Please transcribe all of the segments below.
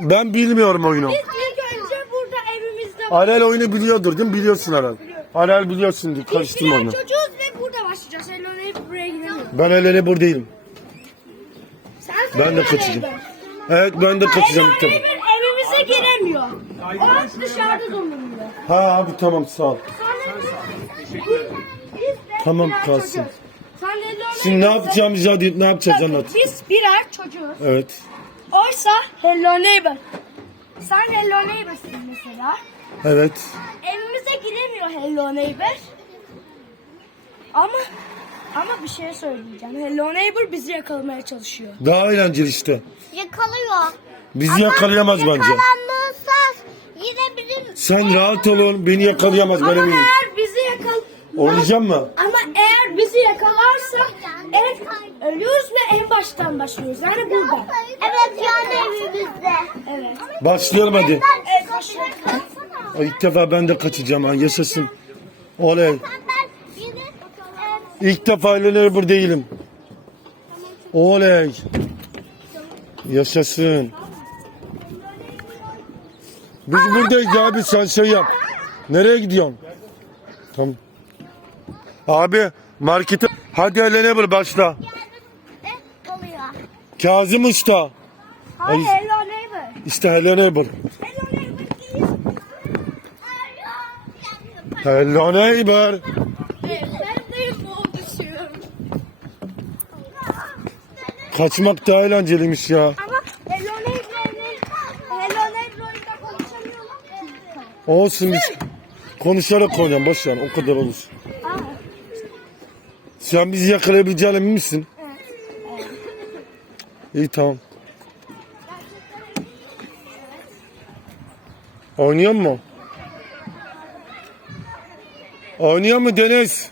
ben bilmiyorum oyunu. Biz ilk önce burada evimizde Arel oyunu biliyordur değil mi? Biliyorsun Arel. Arel biliyorsun diye karıştırma onu. çocuğuz ve burada başlayacağız. Hello Neighbor buraya gidemiyor. Ben Elen'e bur değilim. Sen Ben de kaçacağım. Evet ben de kaçacağım Hello tabii. Evimize giremiyor. O dışarıda dolanıyor. Ha abi tamam sağ ol. Biz de Tamam, birer kalsın. çocuğuz. Sen Hello Şimdi ne yapacağımızı ne yapacağız anlat. Biz birer çocuğuz. Evet. Oysa Hello Neighbor. Sen Hello Neighbor'sın mesela. Evet. Evimize giremiyor Hello Neighbor. Ama ama bir şey söyleyeceğim. Hello Neighbor bizi yakalamaya çalışıyor. Daha eğlenceli işte. Yakalıyor. Bizi yakalayamaz bence. Yakalanırsa yine bizim... Sen rahat olun beni yakalayamaz ben Ama eminim. eğer bizi yakal Oynayacak mı? ama eğer bizi yakalarsa en ölüyoruz ve en baştan başlıyoruz. Yani burada. Evet yani evimizde. Evet. Başlayalım hadi. Evet. Ay, İlk defa ben de kaçacağım ha yaşasın. Oley. Yine... İlk defa bur değilim. Oley. Yaşasın. Biz buradayız abi sen şey yap. Nereye gidiyorsun? Tamam. Abi markete hadi Elen'e bur başla. Kazım Usta. Ay. Hello Neighbor. İşte Hello Neighbor. Hello Neighbor değil. Hello Neighbor. Ben de boğuşuyorum. Kaçmak daha eğlenceliymiş ya. Ama Hello Neighbor'ın Hello Neighbor'la konuşamıyorlar. Olsun biz konuşarak oynayalım boş ver o kadar olur. Aa, Sen bizi yakalayabileceğine emin misin? İyi tamam. Oynuyor mu? Oynuyor mu Deniz?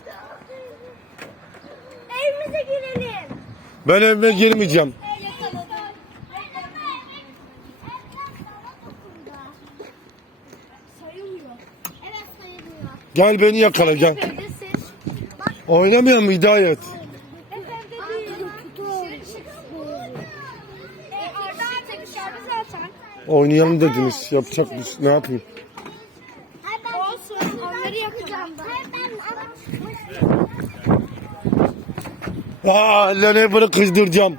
Evimize girelim. Ben evime girmeyeceğim. Gel beni yakala gel. Oynamıyor mu Hidayet? Hep evde değilim. E, Arda abi dışarıda zaten. Oynayalım dediniz. Yapacak bir şey. Ne yapayım? Olsun. Onları yapacağım ben. Aa, Helene beni kızdıracağım.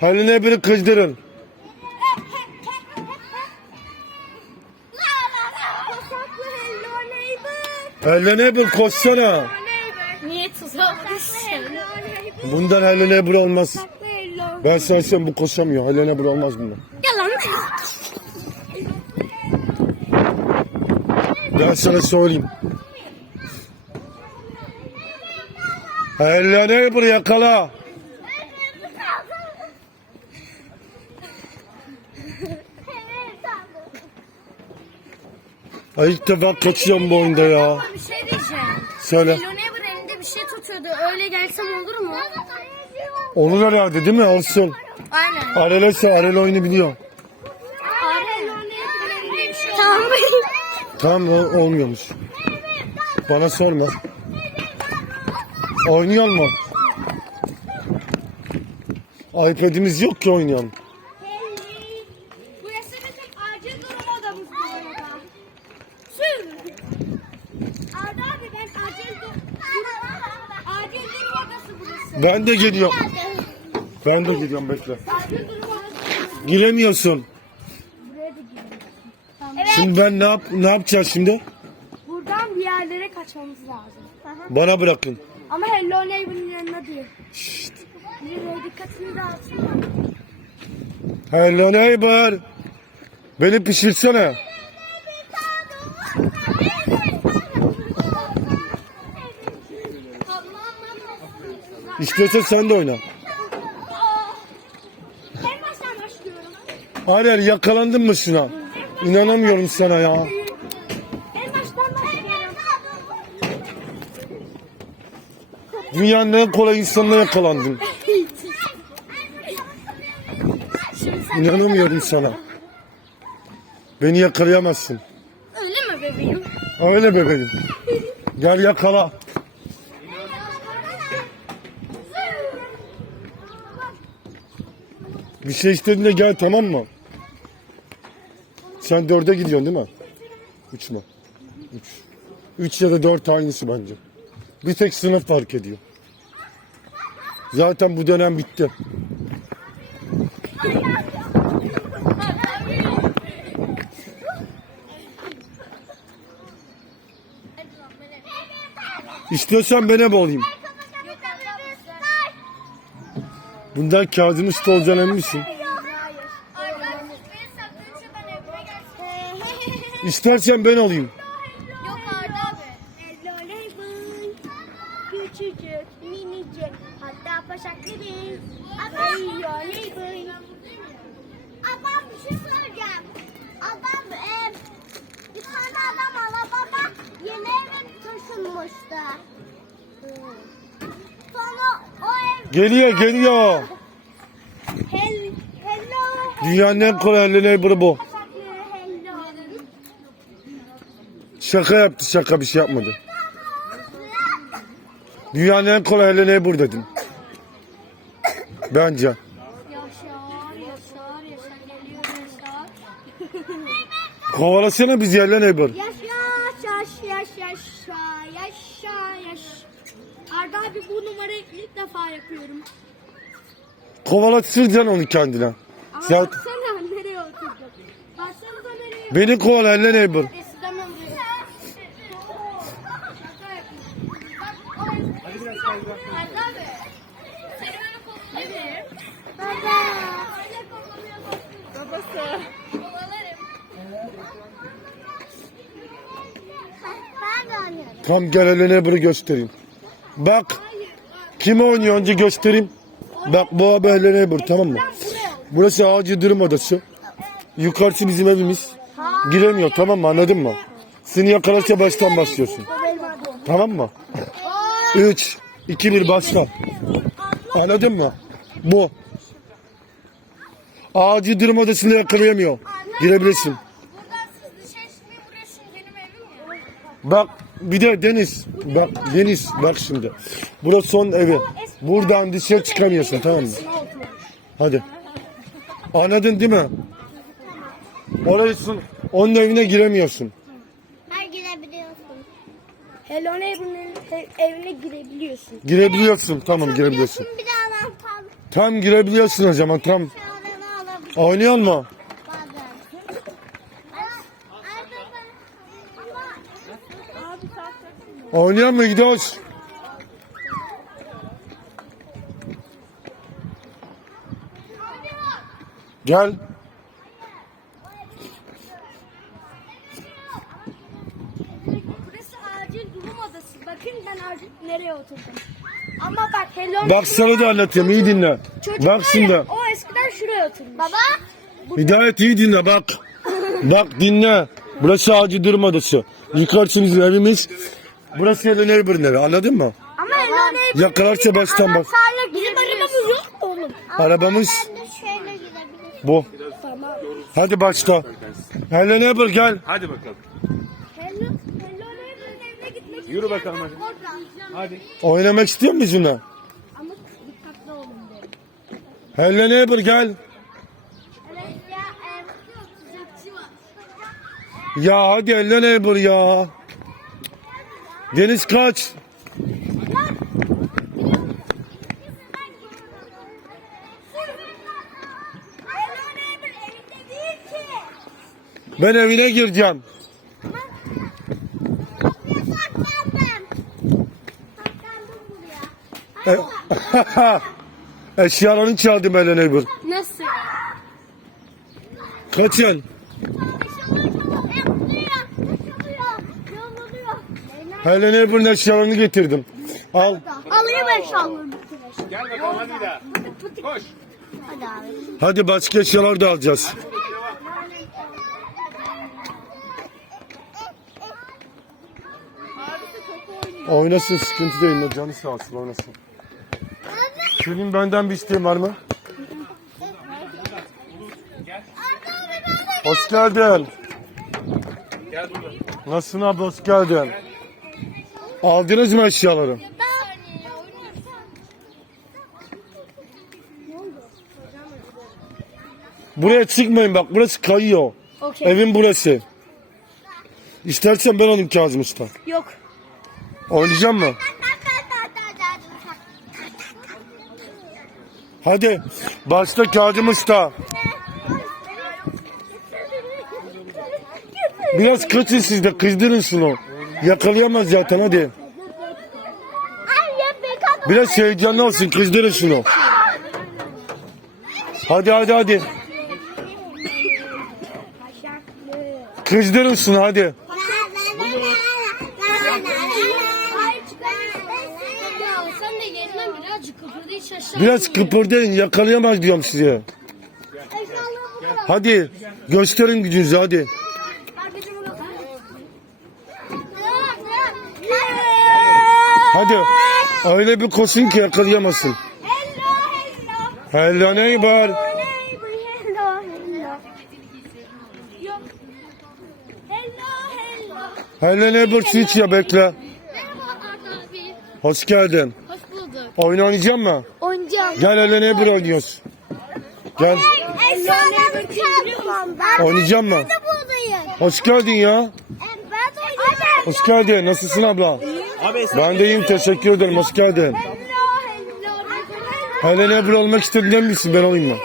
Helene beni kızdırın. Hello Neighbor. Koşsana. Hello Neighbor. Niye? Hello Neighbor. Bundan Helene bir olmaz. Ben söyleyeyim bu koşamıyor. Helene bir olmaz bundan. Yalan. Ben sana söyleyeyim. Helene bir yakala. Ay ilk defa kaçıyorum bu oyunda ya. Bir şey diyeceğim. Söyle. Hello Neighbor elinde bir şey tutuyordu. Öyle gelsem olur mu? Olur herhalde değil mi? Olsun. Aynen. Arel ise Arel oyunu biliyor. Tamam. Tamam o- olmuyormuş. Bana sorma. Oynuyor mu? iPad'imiz yok ki oynayalım. Burası bizim acil durum odamız bu arada. Sür. Arda abi ben acil durum... Acil durum odası burası. Ben de geliyorum. Ben de geliyorum bekle. Giremiyorsun. Şimdi ben ne yap ne yapacağız şimdi? Buradan bir yerlere kaçmamız lazım. Bana bırakın. Ama Hello Neighbor'ın yanına değil. Birileri dikkatini dağıtın. Hello neighbor. Beni pişirsene. İstiyorsan sen de oyna. En baştan başlıyorum. Arel yakalandın mı şuna? İnanamıyorum sana ya. En baştan başlıyorum. Dünyanın en kolay insanına yakalandın. İnanamıyorum sana. Beni yakalayamazsın. Öyle mi bebeğim? Öyle bebeğim. Gel yakala. Bir şey istediğinde gel tamam mı? Sen dörde gidiyorsun değil mi? Üç mü? Üç. Üç ya da dört aynısı bence. Bir tek sınıf fark ediyor. Zaten bu dönem bitti. İstiyorsan ben ev olayım. Bundan kağıdın üstü olacağına emin misin? İstersen ben alayım. Yok Arda abi. Küçücük, minicik, hatta bir şey söyleyeceğim. Adam, e, bir tane adam arabada yemeğe taşınmıştı. Sonra o ev... Geliyor geliyor. Hel- Hello. Dünyanın en kolay. Hello. Şaka yaptı şaka bir şey yapmadı. Dünyanın en kolay neighbor dedim. Bence. Kovalasana biz yerle neighbor. Yaş yaş yaş yaş yaşa yaşa yaş. Arda abi bu numarayı ilk defa yapıyorum. Kovalatırsın onu kendine. Zaten baksana nereye oturdum. Baksanıza nereye beni kovala yerle neighbor. İstemem diyor. Şaka yapıyorum. Arda abi. Seni böyle kollayabilirim. Baba. Babası. Kovalarım. Ben de oynuyorum. Tam gel yerle neighbor'ı göstereyim. Bak kim oynuyor önce göstereyim. Bak bu abi yerle neighbor tamam mı? Burası ağacı durum odası. Yukarısı bizim evimiz. Giremiyor tamam mı anladın mı? Seni yakalarsa baştan başlıyorsun. Tamam mı? 3, 2, 1 başla. Anladın mı? Bu. Ağacı durum odasında yakalayamıyor. Girebilirsin. Bak bir de Deniz. Bak Deniz bak şimdi. Burası son evi. Buradan dışarı çıkamıyorsun tamam mı? Hadi. Anladın değil mi? Orası onun evine giremiyorsun. Her girebiliyorsun. Hello Neighbor'ın evine girebiliyorsun. Girebiliyorsun tamam girebiliyorsun. Bir de anahtar Tam girebiliyorsun o zaman tam. Oynuyor mu? Oynuyor mu gidiyoruz? Gel. Burası acil durum odası. Bakın ben acil nereye oturdum. Ama bak Hello Bak sana da anlatayım iyi dinle. Çocuk Bak var şimdi. o eskiden şuraya oturmuş. Baba. Hidayet iyi dinle bak. Bak dinle. Burası acil durum odası. Yukarısı bizim evimiz. Burası Helen Neighbor'ın evi anladın mı? Ama Hello Neighbor Yakalarsa baştan bak. anahtarla bizim arabamız yok oğlum. Arabamız bu. Hadi başla. Helen Neighbor gel. Hadi bakalım. Hello, Hello Neighbor'ın evine gitmek Yürü bakalım hadi. Hadi. Oynamak istiyor musun bizimle? Ama dikkatli olun derim. Helen Neighbor gel. Evet ya ev sıcakçı var. Ya hadi Helen Neighbor ya. Deniz kaç. Hello Neighbor evinde değil ki. Ben evine gireceğim. E, Eşyalarını çaldım Helen Neighbor. Nasıl? Kaçın. Helen Neighbor'ın eşyalarını getirdim. Al. Alayım eşyalarımı. Gel bakalım hadi bir daha. Koş. Hadi abi. Hadi başka eşyalar da alacağız. Oynasın sıkıntı değil. ne Canı sağ olsun oynasın. Senin benden bir isteğin var mı? Hoş geldin. Gel burada. Nasılsın abi hoş geldin. Aldınız mı eşyaları? Buraya çıkmayın bak burası kayıyor. Okey. Evin burası. İstersen ben alayım Kazım Usta. Yok. Oynayacak mı? Hadi başla Kazım Usta. Biraz kaçın siz de kızdırın şunu. Yakalayamaz zaten hadi. Biraz heyecanlı olsun kızdırın şunu. Hadi hadi hadi. Kızdırın şunu hadi. Hayır çıkamazsın. Ya sen de yerinden birazcık kıpırdı hiç aşağı. Biraz kıpırdayın yakalayamaz diyorum size. Hadi gösterin gücünüzü hadi. Hadi. Öyle bir koşun ki yakalayamasın. Hello neighbor. Yok. Hello hello. Hello neighbor iç ya bekle. Hoş geldin. Oyun oynayacak mı? Oynayacağım. Gel Hello neighbor oynuyoruz. Gel. Oynayacak mı? Hoş geldin ya. Hoş geldin. Nasılsın abla? Abi Ben de iyiyim teşekkür ederim. Hoş geldin. Hello neighbor olmak istediğin misin? Ben olayım mı?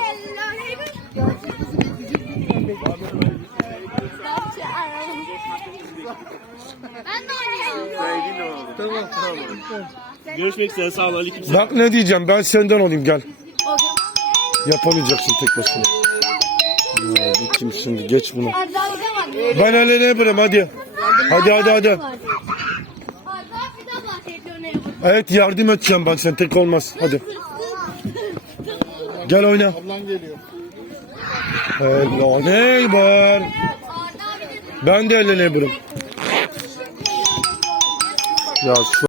Ben de oynuyorum. Görüşmek üzere sağ ol aleyküm. Bak ne diyeceğim ben senden olayım gel. Yapamayacaksın tek başına. Ya bu kim şimdi geç bunu. Ben hele ne yapayım hadi. Hadi hadi hadi. Evet yardım edeceğim ben sen tek olmaz. Hadi. Gel oyna. Neighbor. Arda abi de Ben de hele neighbor'ım. Ya şu